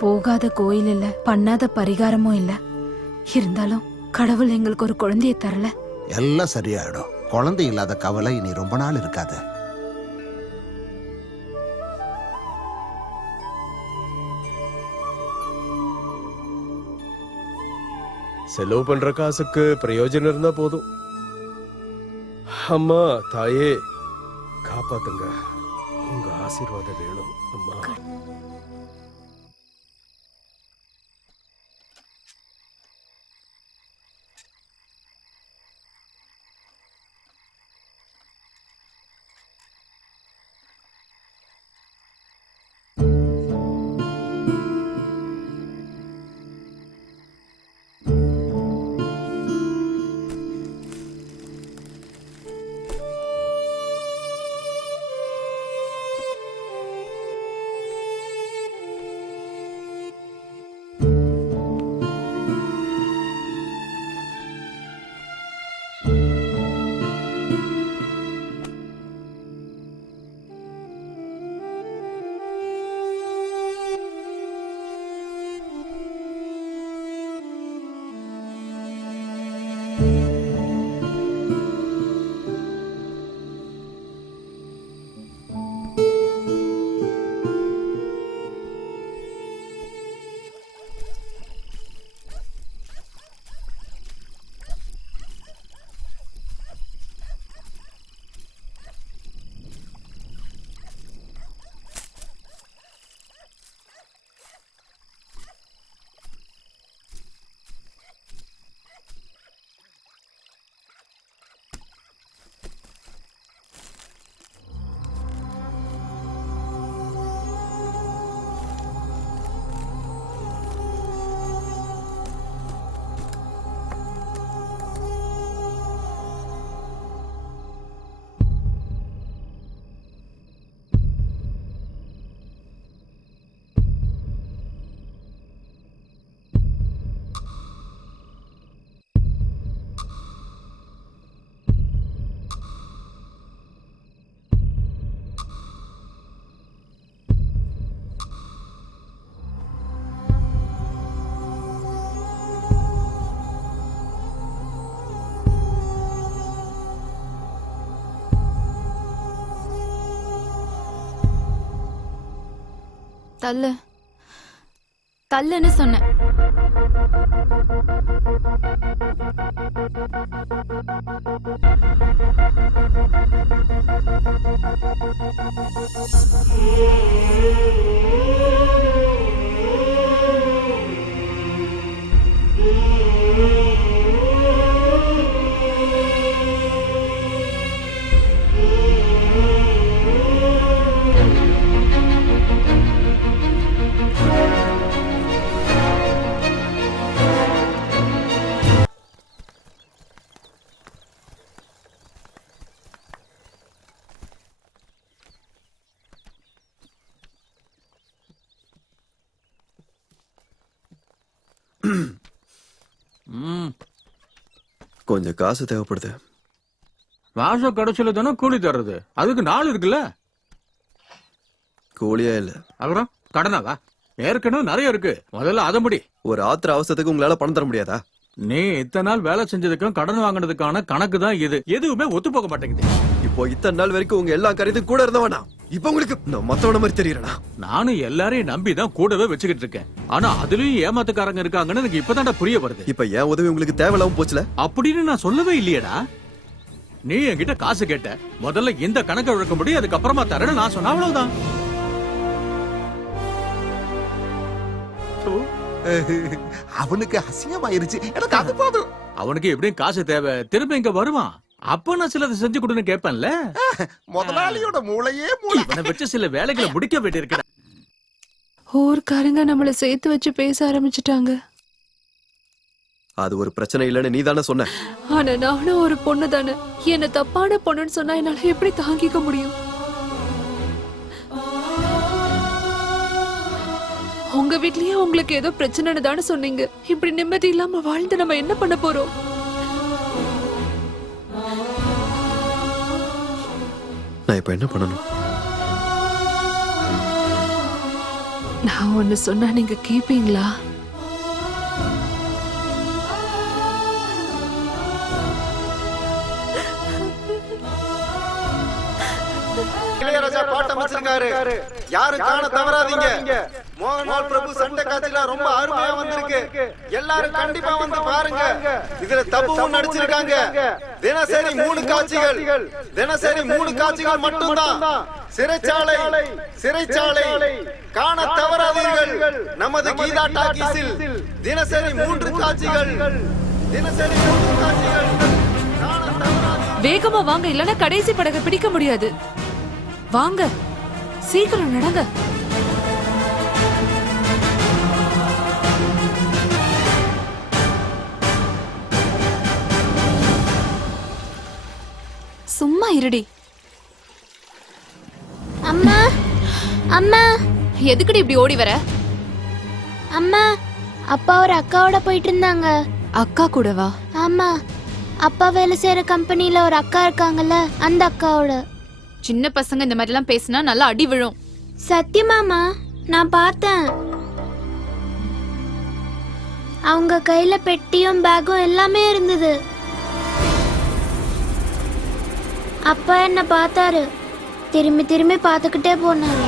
போகாத கோயில் இல்ல, பண்ணாத பரிகாரமும் இல்ல. இருந்தாலும் கடவுள் எங்களுக்கு ஒரு குழந்தைய தரல. எல்லாம் சரியாயிடும். குழந்தை இல்லாத கவலை இனி ரொம்ப நாள் இருக்காது. செலவு பண்ற காசுக்கு பிரயோஜனம் இருந்தா போதும். அம்மா தாயே காப்பாத்துங்க, உங்க ஆசீர்வாதம் வேணும் அம்மா. தள்ளு தள்ளுன்னு சொன்னேன். கொஞ்சம் காசு தேவைப்படுது. மாசம் கடைசியில தானே கூலி தர்றது, அதுக்கு நாள் இருக்குல்ல. கூலியா இல்ல, அப்புறம் கடனாவா? ஏற்கனவே நிறைய இருக்கு, முதல்ல அதை முடி. ஒரு ஆத்திர அவசரத்துக்கு உங்களால பணம் தர முடியாதா? நீ இத்தனை நாள் வேலை செஞ்சதுக்கும் கடன் வாங்கினதுக்கான கணக்கு தான் இது. எதுவுமே ஒத்து போக மாட்டேங்குது. இப்போ இத்தனை நாள் வரைக்கும் உங்க எல்லா காரியத்துக்கும் கூட இருந்தவனா, இப்ப உங்களுக்கு நான் மத்தவன மாதிரி தெரியறனா? நானும் எல்லாரையும் நம்பி தான் கூடவே வச்சுக்கிட்டு இருக்கேன். ஆனா அதுலயும் ஏமாத்துக்காரங்க இருக்காங்கன்னு எனக்கு இப்பதான்டா புரிய வருது. இப்ப என் உதவி உங்களுக்கு தேவையில்லாம போச்சுல அப்படின்னு நான் சொல்லவே இல்லையடா. நீ என்கிட்ட காசு கேட்ட, முதல்ல இந்த கணக்கை விளக்க முடியும், அதுக்கப்புறமா தரேன்னு நான் சொன்ன, அவ்வளவுதான். அவனுக்கு அசிங்கமாயிருச்சு. எனக்கு அது போதும். அவனுக்கு எப்படியும் காசு தேவை, திரும்ப இங்க வருவான். அப்ப நான் சிலதை செஞ்சு கொடுன்னு கேட்பேன்ல. முதலாளியோட மூளையே மூளை. இவனை வச்சு சில வேலைகளை முடிக்க வேண்டியிருக்க. ஊர்க்காரங்க நம்மள சேர்த்து வச்சு பேச ஆரம்பிச்சுட்டாங்க. அது ஒரு பிரச்சனை இல்லன்னு நீ தானே சொன்ன. ஆனா நானும் ஒரு பொண்ணு தானே. என்ன தப்பான பொண்ணுன்னு சொன்னா என்னால எப்படி தாங்கிக்க முடியும்? உங்க வீட்லயே உங்களுக்கு ஏதோ பிரச்சனைன்னு தானே சொன்னீங்க. இப்படி நிம்மதி இல்லாம வாழ்ந்து நம்ம என்ன பண்ண போறோம்? நான் இப்ப என்ன பண்ணணும்? நான் ஒன்னு சொன்னா நீங்க கேப்பீங்களா? இளையராஜா பாட்டம் வச்சிருக்காரு, யாரும் காண தவறாதீங்க. மோகன்லால் பிரபு சண்டை காட்சில ரொம்ப அருமையா வந்திருக்கு, எல்லாரும் கண்டிப்பா வந்து பாருங்க. இதுல தப்புவும் நடிச்சிருக்காங்க. தினசரி 3 காட்சிகள், தினசரி 3 காட்சிகள் மட்டும்தான். சிறைச்சாலை சிறைச்சாலை காண தவறாதீர்கள். நமது கீதா டாக்கீஸில் தினசரி 3 காட்சிகள், தினசரி 3 காட்சிகள் காண தவறாதீர்கள். வேகமா வாங்க, இல்லனா கடைசி படகை பிடிக்க முடியாது. வாங்க, சீக்கிரம் நடங்க. சும்மா இருடி. அம்மா அம்மா, எதுக்குடி இப்படி ஓடி வர? அம்மா, அப்பா ஒரு அக்காவோட போயிட்டு இருந்தாங்க. அக்கா கூடவா? ஆமா, அப்பா வேலை செய்யற கம்பெனில ஒரு அக்கா இருக்காங்கல்ல, அந்த அக்காவோட. சின்ன பசங்க இந்த மாதிரி எல்லாம் பேசினா நல்லா அடி விழும். சத்தியமாமா, நான் பார்த்தேன். அவங்க கையில பெட்டியும் பேக்கும் எல்லாமே இருந்தது. அப்பா என்ன பார்த்தாரு, திரும்பி திரும்பி பார்த்துக்கிட்டே போனாரு.